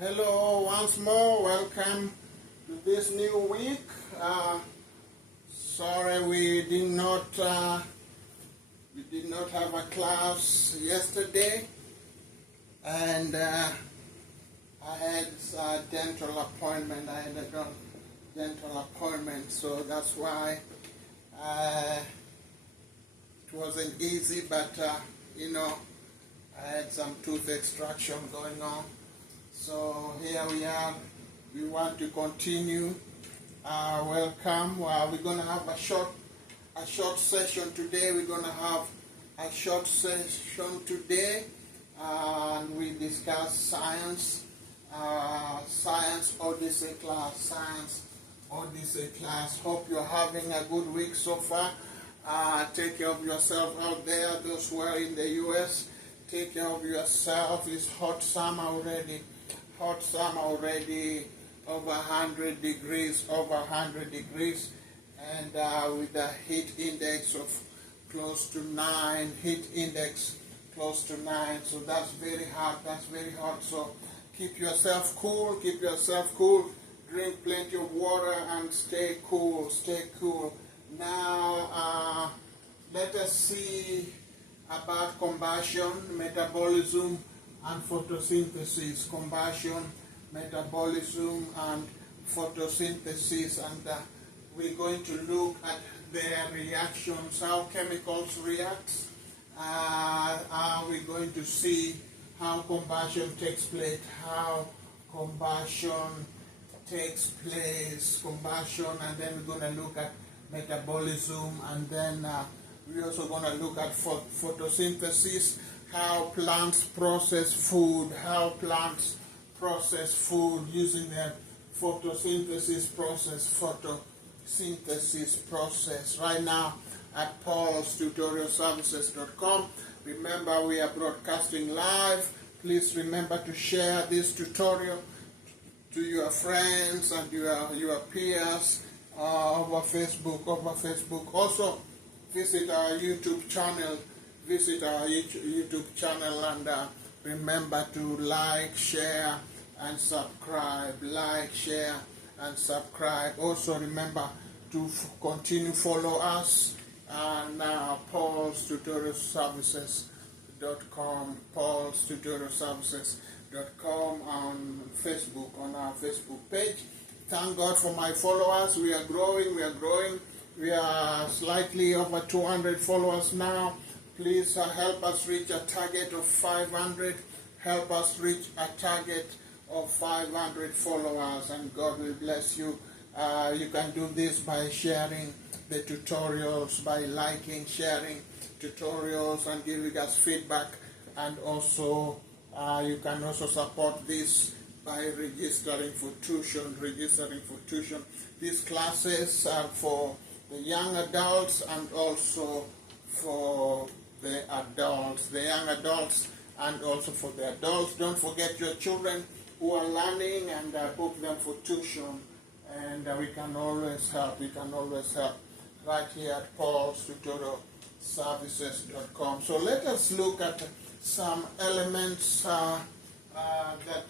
Hello, once more. Welcome to this new week. Sorry we did not have a class yesterday, and I had a dental appointment. So that's why it wasn't easy. But I had some tooth extraction going on. So here we are. We want to continue. Welcome. We're going to have a short session today. We're going to have a short session today, and we discuss science Odyssey class. Hope you're having a good week so far. Take care of yourself out there. Those who are in the U.S., take care of yourself. It's hot summer already, over 100 degrees, and with a heat index of close to 9, so that's very hot, so keep yourself cool, drink plenty of water, and stay cool. Now, let us see about combustion, metabolism, and photosynthesis. And we're going to look at their reactions, how chemicals react. We're going to see how combustion takes place, and then we're going to look at metabolism, and then we're also going to look at photosynthesis, how plants process food, using their photosynthesis process. Right now at Paulstutorialservices.com. Remember, we are broadcasting live. Please remember to share this tutorial to your friends and your peers over Facebook. Also, visit our YouTube channel. And remember to like, share, and subscribe. Also, remember to continue follow us on Paulstutorialservices.com, Paulstutorialservices.com on Facebook, on our Facebook page. Thank God for my followers. We are growing. We are slightly over 200 followers now. Please help us reach a target of 500. Help us reach a target of 500 followers, and God will bless you. You can do this by sharing the tutorials, by liking, sharing tutorials, and giving us feedback. And also, you can also support this by registering for tuition. These classes are for the young adults and also for the young adults and also for the adults. Don't forget your children who are learning, and book them for tuition. And we can always help. Right here at Paulstutorialservices.com. So let us look at some elements that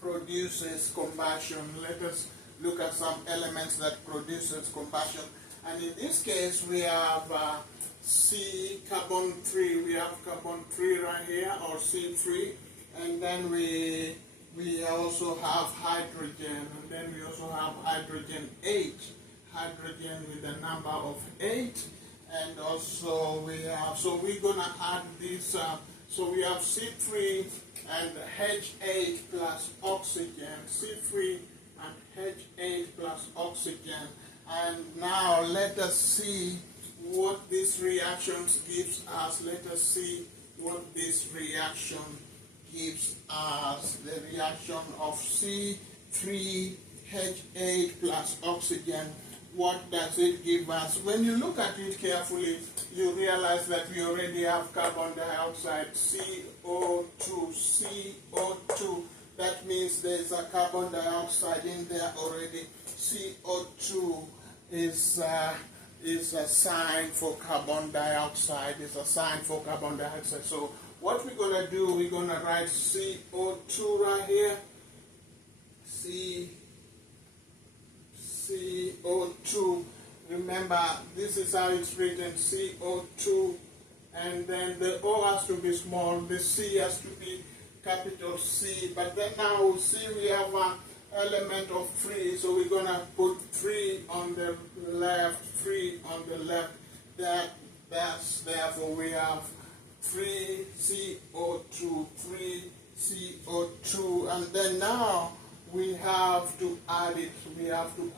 produces combustion. Let us look at some elements that produces combustion. And in this case, we have carbon 3. We have carbon 3 right here, or C3. And then we also have hydrogen. And then we also have hydrogen 8. Hydrogen with the number of 8. And also we have, so we're going to add this. So we have C3 and H8 plus oxygen. C3 and H8 plus oxygen. And now let us see what this reaction gives us. The reaction of C3H8 plus oxygen. What does it give us? When you look at it carefully, you realize that we already have carbon dioxide, CO2. That means there's a carbon dioxide in there already. CO2 is a sign for carbon dioxide. So what we're going to do, we're going to write CO2 right here. CO2. Remember, this is how it's written, CO2. And then the O has to be small, the C has to be capital C. But then now see we have an element of 3, so we're going to put 3 on the left, 3 on the left. Therefore we have 3 CO2, 3 CO2. And then now we have to add it. We have to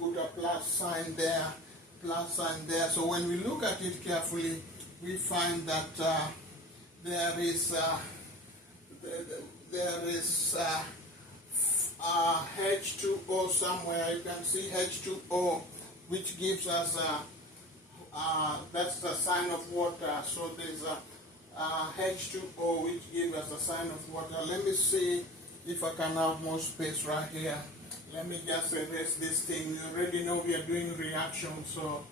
put a plus sign there. So when we look at it carefully, we find that there is H2O somewhere. You can see H2O, which gives us that's the sign of water. So there's a H2O, which gives us a sign of water. Let me see if I can have more space right here. Let me just erase this thing. You already know we are doing reactions, so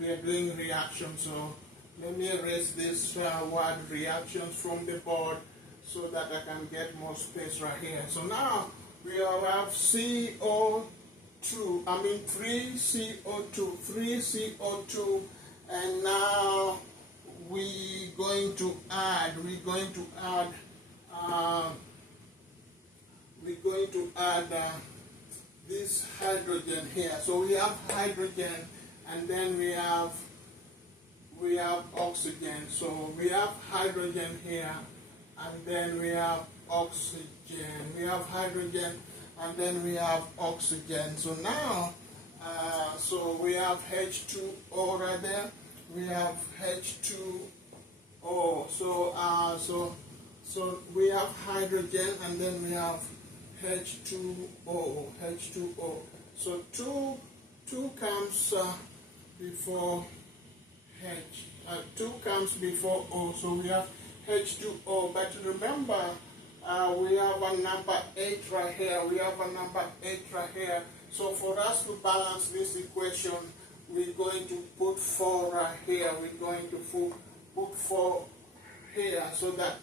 let me erase this word reactions from the board so that I can get more space right here. So now we have three CO2, and now we're going to add this hydrogen here. So we have hydrogen, and then we have oxygen. So we have hydrogen here, and then we have oxygen. We have hydrogen, and then we have oxygen. So now, so we have H2O right there. We have H2O. So we have hydrogen, and then we have H2O. So two comes before H. 2 comes before O. So we have H2O. But remember, we have a number 8 right here. So for us to balance this equation, we're going to put 4 right here. We're going to put 4 here, so that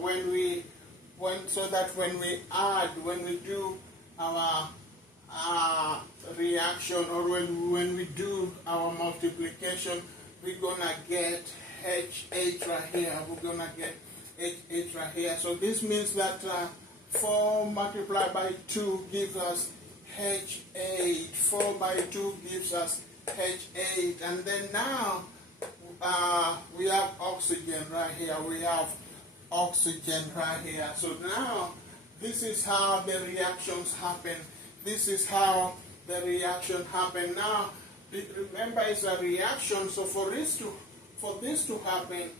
when we do our reaction, or when we do our multiplication, we're gonna get H8 right here. So this means that 4 multiplied by 2 gives us H8. 4 by 2 gives us H8. And then now we have oxygen right here. So now this is how the reactions happen. Now remember, it's a reaction. So for this to happen,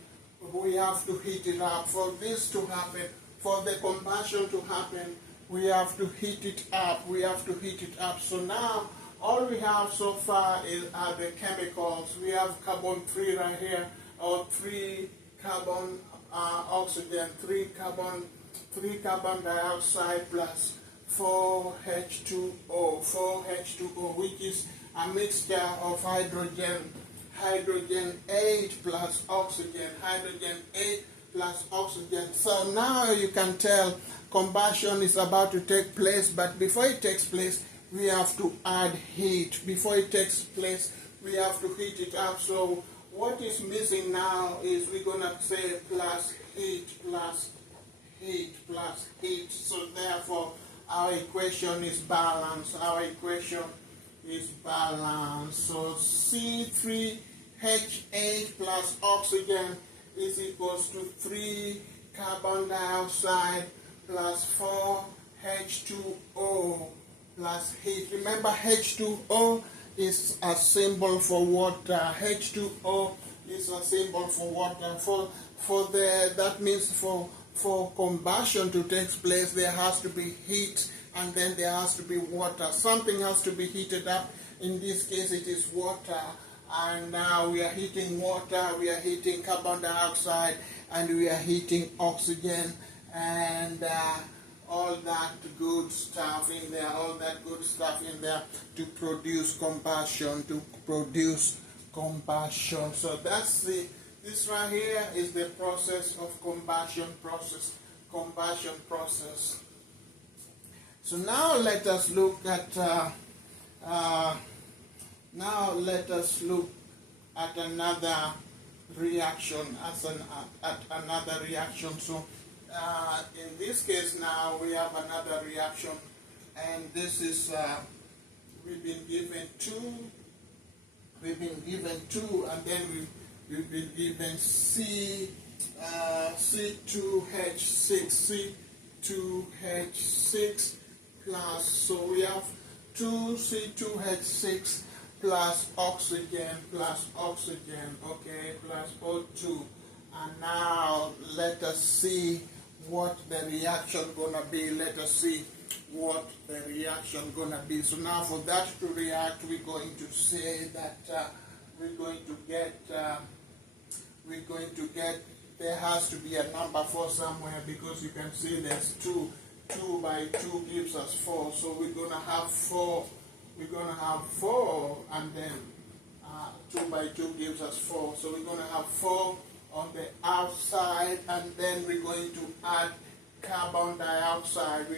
we have to heat it up. For this to happen, for the combustion to happen, we have to heat it up. So now all we have so far are the chemicals. We have carbon 3 right here, or 3 carbon oxygen, 3 carbon dioxide plus 4 H2O, which is a mixture of hydrogen 8 plus oxygen, So now you can tell combustion is about to take place, but before it takes place, we have to add heat. Before it takes place, we have to heat it up. So what is missing now is we're going to say plus heat. So therefore, our equation is balanced. So C3H8 plus oxygen is equals to 3 carbon dioxide plus 4 H2O plus heat. Remember, H2O is a symbol for water. H2O is a symbol for water. That means for combustion to take place, there has to be heat, and then there has to be water. Something has to be heated up. In this case, it is water. And now we are heating water, we are heating carbon dioxide, and we are heating oxygen, and all that good stuff in there, to produce combustion, So this This right here is the process of combustion process. So now let us look at another reaction another reaction. So in this case now we have another reaction, and this is we've been given two, and then we've been given C2H6 plus, so we have 2C2H6 plus oxygen, okay, plus O2. And now let us see what the reaction gonna be. So now for that to react, we're going to say that we're going to get, there has to be a number 4 somewhere, because you can see there's 2 by 2 gives us 4, so we're gonna have 4, and then 2 by 2 gives us 4, so we're gonna have 4 on the outside, and then we're going to add carbon dioxide.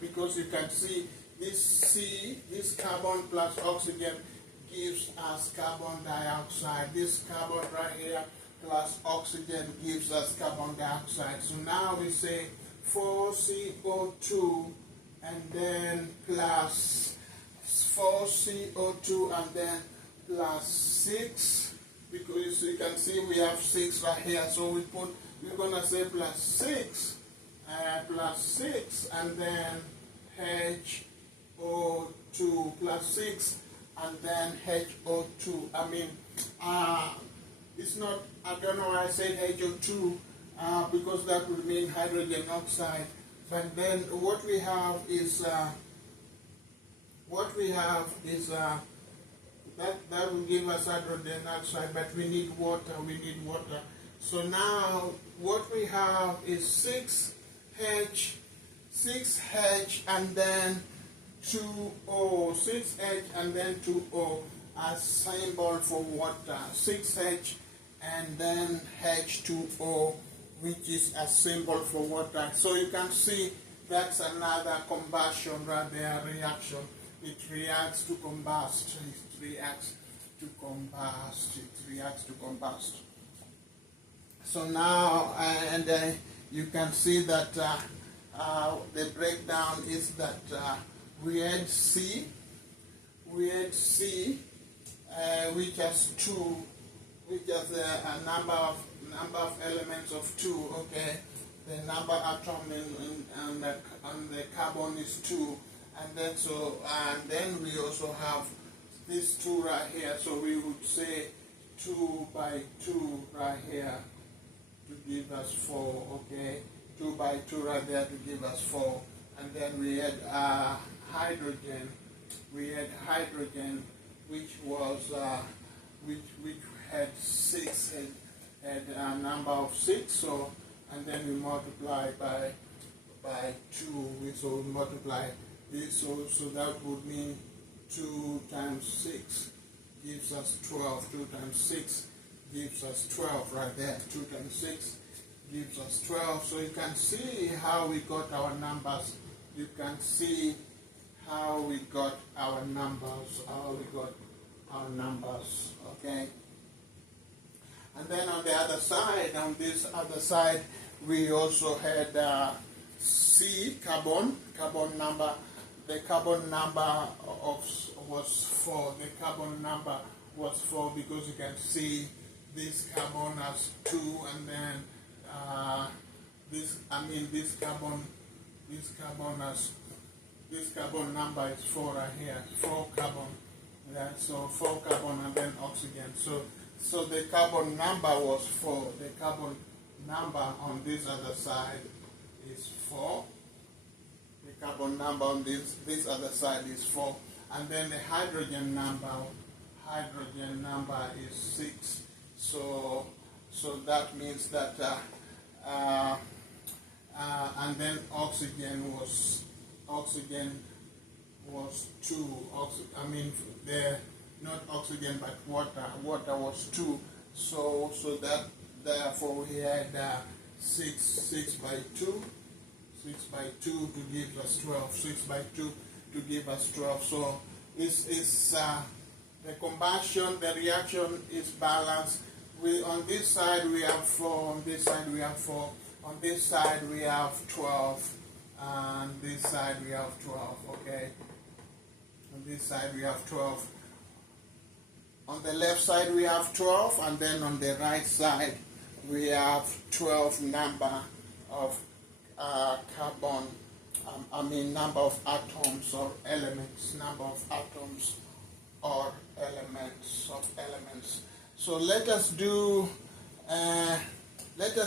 Because you can see this carbon plus oxygen gives us carbon dioxide. This carbon right here plus oxygen gives us carbon dioxide. So now we say 4CO2 and then plus 4CO2 and then plus 6, because you can see we have 6 right here, so we're gonna say plus 6 and then HO2 plus 6 and then HO2. I mean, it's not, I don't know why I said HO2, because that would mean hydrogen oxide. But then what we have is that will give us hydrogen oxide, but we need water. So now what we have is 6H and then 2O, 6H and then 2O as symbol for water, 6H and then H2O, which is a symbol for water. So you can see that's another combustion right there, reaction. It reacts to combust. So now, you can see that the breakdown is that we had C, which has 2, which has a number of elements of 2. Okay, the number atom on the carbon is 2, and then we also have this 2 right here. So we would say 2 by 2 right here to give us 4. Okay, 2 by 2 right there to give us 4. And then we had hydrogen. Which was which had 6, had a number of 6. So, and then we multiply by 2. So we multiply this. So that would mean 2 times 6 gives us 12. 2 times 6 gives us 12 right there. 2 times 6 gives us 12. So you can see how we got our numbers. Okay. And then on the other side, on this other side, we also had C, carbon number. The carbon number was 4. The carbon number was 4 because you can see this carbon has 2, and then this carbon number is 4 right here. 4 carbon. Yeah, so 4 carbon and then oxygen. So the carbon number was 4. The carbon number on this other side is 4. The carbon number on this other side is 4. And then the hydrogen number is 6. So that means that and then oxygen was 2. Not oxygen but water was 2. So that therefore we had 6 by 2 to give us 12. 6 by 2 to give us 12. So it's the combustion, the reaction is balanced. On this side we have 4, on this side we have 4, on this side we have 12, and this side we have 12, okay? On this side we have 12. On the left side we have 12, and then on the right side we have 12 number of carbon, number of atoms or elements, number of atoms or elements. So let us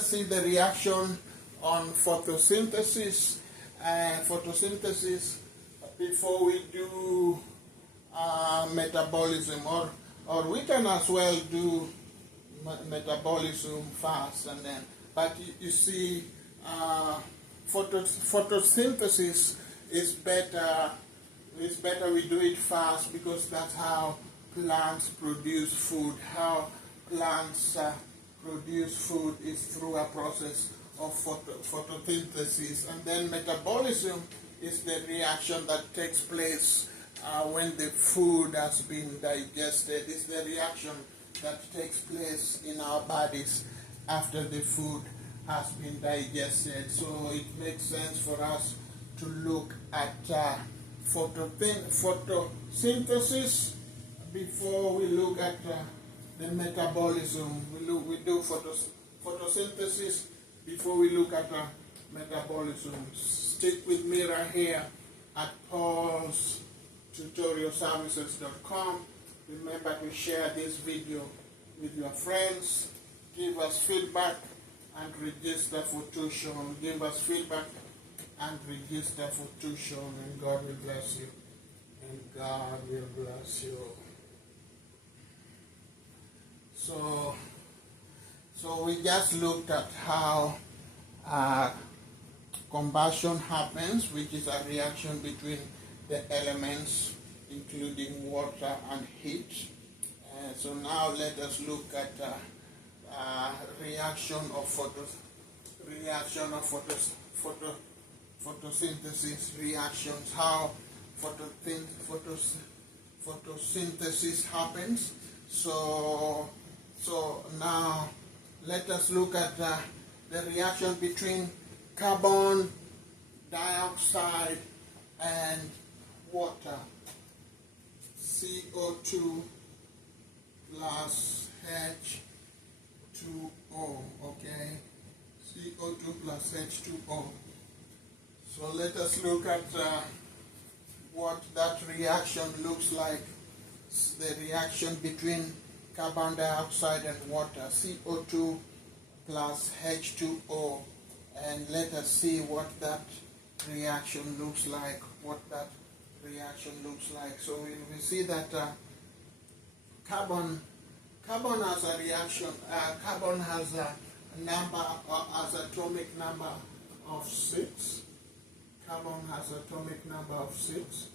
see the reaction on photosynthesis. Photosynthesis before we do metabolism, or we can as well do metabolism first, and then. But you see, photosynthesis is better. It's better we do it fast, because that's how plants produce food. How plants produce food is through a process of photosynthesis, and then metabolism is the reaction that takes place when the food has been digested. It's the reaction that takes place in our bodies after the food has been digested. So it makes sense for us to look at photosynthesis before we look at the metabolism. We do photosynthesis before we look at metabolism. Stick with me right here at Paulstutorialservices.com. Remember to share this video with your friends. Give us feedback and register for tuition. Give us feedback and register for tuition, and God will bless you. And God will bless you. So we just looked at how combustion happens, which is a reaction between the elements, including water and heat. So now let us look at reaction of photosynthesis reactions, how photosynthesis happens. So now let us look at the reaction between carbon dioxide and water. CO2 plus H2O, okay? CO2 plus H2O. So let us look at what that reaction looks like. The reaction between carbon dioxide and water, CO2 plus H2O. And let us see what that reaction looks like, So we see that carbon has a reaction, carbon has a number, has atomic number of 6. Carbon has atomic number of 6.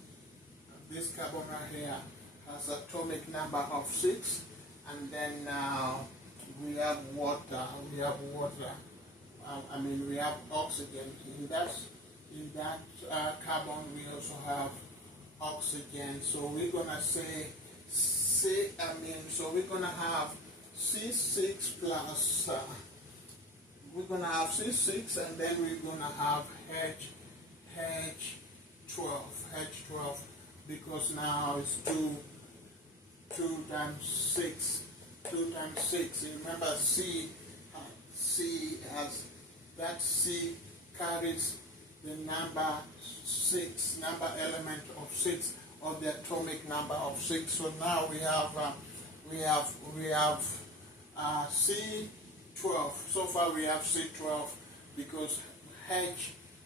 This carbon right here has atomic number of 6. And then we have water. We have oxygen. In that carbon, we also have oxygen. So we're gonna we're gonna have C6 plus. We're gonna have C6, and then we're gonna have H12, because now it's 2 times 6. 2 times 6. Remember, C has, that C carries the number 6, number element of 6, or the atomic number of 6. So now we have C12. So far we have C12 because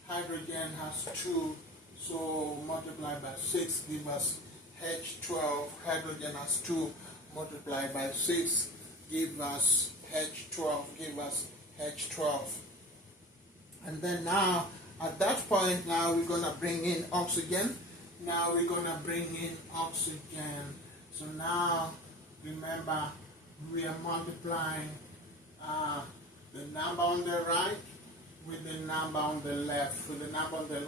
hydrogen has 2. So multiply by 6 give us H12. Hydrogen has 2. Multiply by 6 give us H12. And then now, at that point, now we're going to bring in oxygen. So now, remember, we are multiplying the number on the right with the number on the left, with the number on the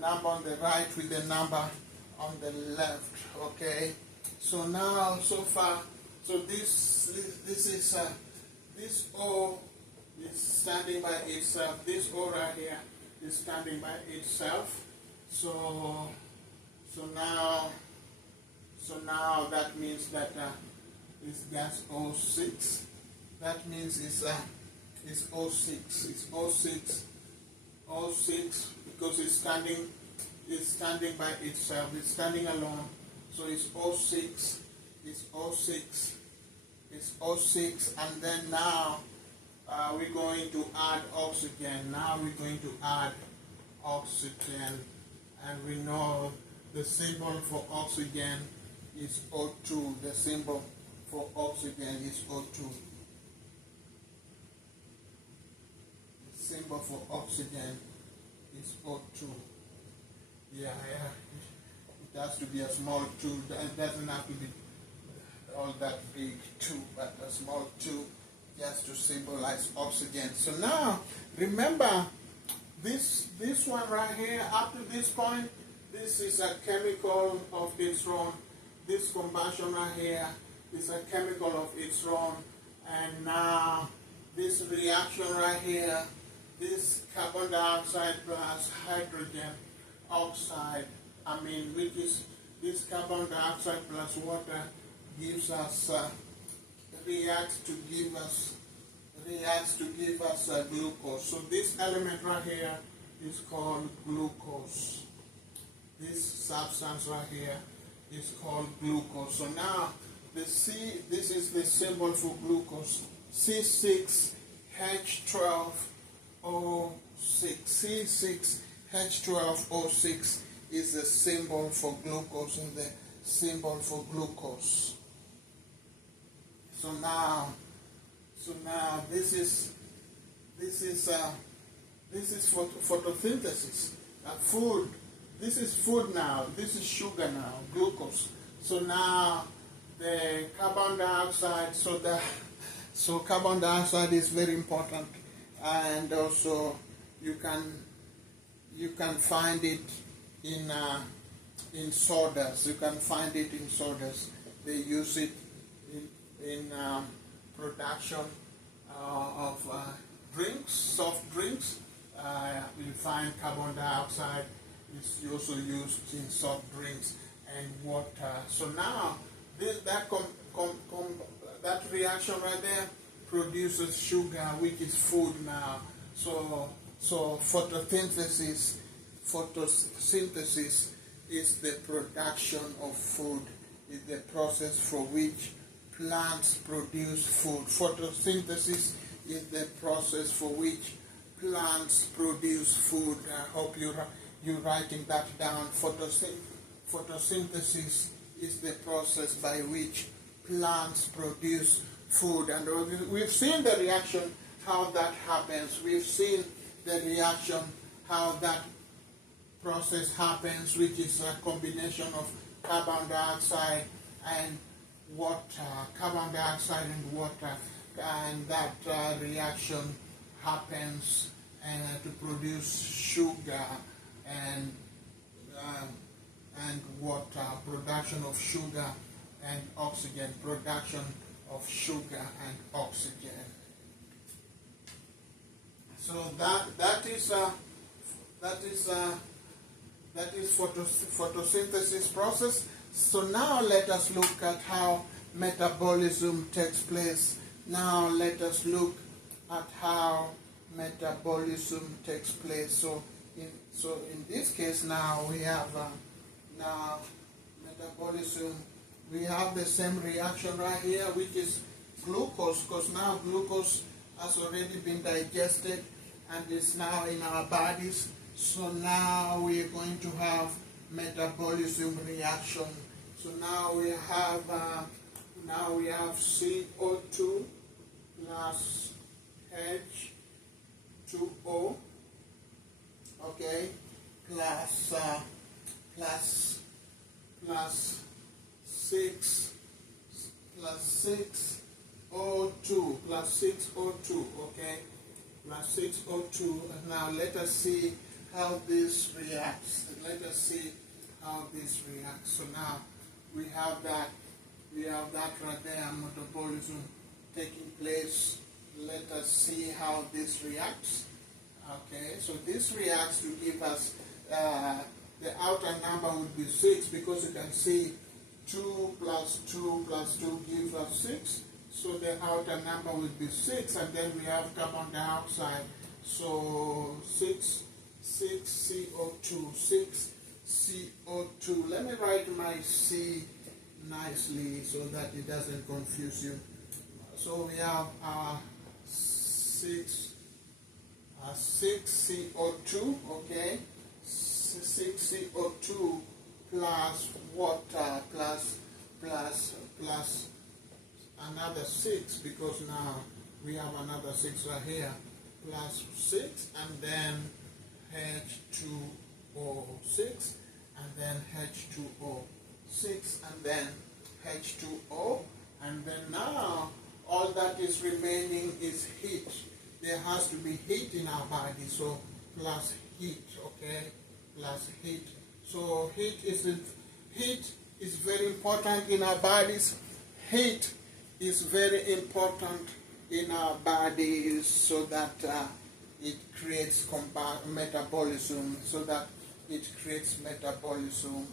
number on the right with the number on the left. Okay, so now so far, so this is this O is standing by itself. This O right here is standing by itself. So now that means that it's just 06. That means it's 06. It's 06 because it's standing by itself. It's standing alone. So it's 06. It's 06. It's 06, and then now we're going to add oxygen. Now we're going to add oxygen, and we know the symbol for oxygen is O2. The symbol for oxygen is O2. The symbol for oxygen is O2. Yeah. It has to be a small 2. It doesn't have to be all that big 2, but a small 2 just to symbolize oxygen. So now, remember, this one right here, up to this point, this is a chemical of its own. This combustion right here is a chemical of its own. And now, this reaction right here, this carbon dioxide plus hydrogen oxide, which is this carbon dioxide plus water, gives us reacts to give us glucose. So this element right here is called glucose. This substance right here is called glucose. So now this is the symbol for glucose. C6H12O6. C6H12O6 is the symbol for glucose and the symbol for glucose. So now this is photosynthesis. Food. This is food now. This is sugar now. Glucose. So now the carbon dioxide. So carbon dioxide is very important, and also you can find it in sodas. You can find it in sodas. They use it in production of drinks, soft drinks. You find carbon dioxide is also used in soft drinks and water. So now that reaction right there produces sugar, which is food now. So photosynthesis is the production of food. Is the process for which plants produce food. Photosynthesis is the process for which plants produce food. I hope you're writing that down. Photosynthesis is the process by which plants produce food. And we've seen the reaction, how that happens. We've seen the reaction, how that process happens, which is a combination of carbon dioxide and water, and that reaction happens to produce sugar and water, production of sugar and oxygen, production of sugar and oxygen. So that is photosynthesis process. So now let us look at how metabolism takes place. Now let us look at how metabolism takes place. So in this case now we have metabolism. We have the same reaction right here, which is glucose, because now glucose has already been digested and is now in our bodies. So now we are going to have metabolism reaction. So now we have CO2 plus H2O, okay, plus 6 6O2, plus 6O2, okay? Plus 6O2. Now let us see how this reacts. Let us see how this reacts. So now we have that right there, metabolism taking place. Let us see how this reacts. Okay, so this reacts to give us the outer number would be 6, because you can see 2 plus 2 plus 2 gives us 6. So the outer number will be 6, and then we have carbon dioxide. So 6 CO2, 6 CO2. Let me write my C nicely so that it doesn't confuse you. So we have our 6 CO2, okay? 6 CO2 plus water plus another 6, because now we have another 6 right here, plus 6, and then H2O 6, and then H2O 6, and then H2O, and then now all that is remaining is heat. There has to be heat in our body, so plus heat, okay? Plus heat. So heat is very important in our bodies. Heat is very important in our bodies, so that it creates metabolism, so that it creates metabolism,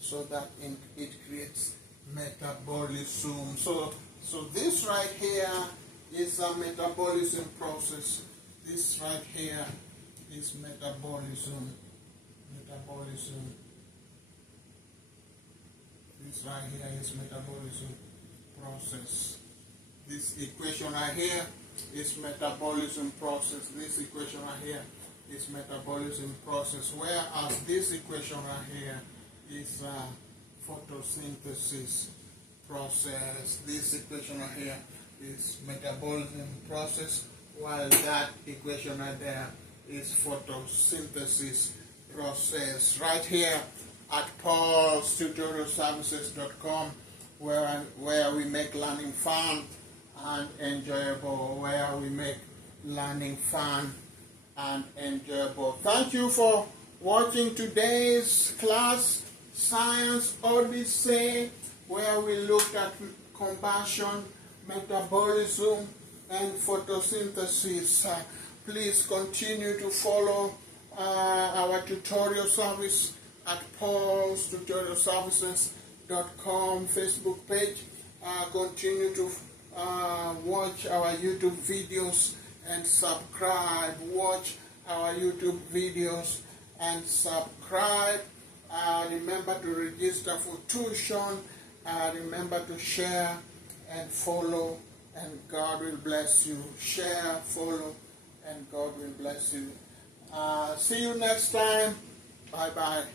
so that it creates metabolism. So this right here is a metabolism process. This right here is metabolism. This right here is metabolism process. This equation right here is metabolism process. This equation right here is metabolism process. Whereas this equation right here is photosynthesis process. This equation right here is metabolism process, while that equation right there is photosynthesis process. Right here at Paulstutorialservices.com, where we make learning fun and enjoyable, where we make learning fun and enjoyable. Thank you for watching today's class, Science Odyssey, where we looked at combustion, metabolism, and photosynthesis. Please continue to follow our tutorial service at Paulstutorialservices.com Facebook page. Continue to watch our YouTube videos and subscribe. Watch our YouTube videos and subscribe. Remember to register for tuition. Remember to share and follow, and God will bless you. Share, follow, and God will bless you. See you next time. Bye-bye.